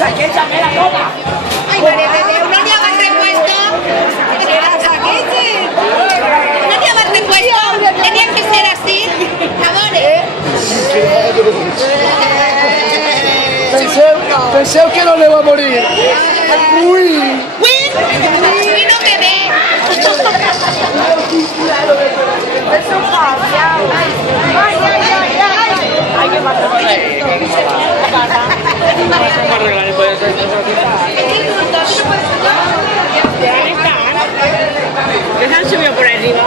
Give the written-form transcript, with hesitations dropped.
¡Échame la cola! Ay, madre de Déu, no n'hi ha más repuesto. No n'hi ha más repuesto. Tenía que ser así. Amores. Penseu que no le va a morir. Uy. Uy, no quedé. Que se han subido por arriba.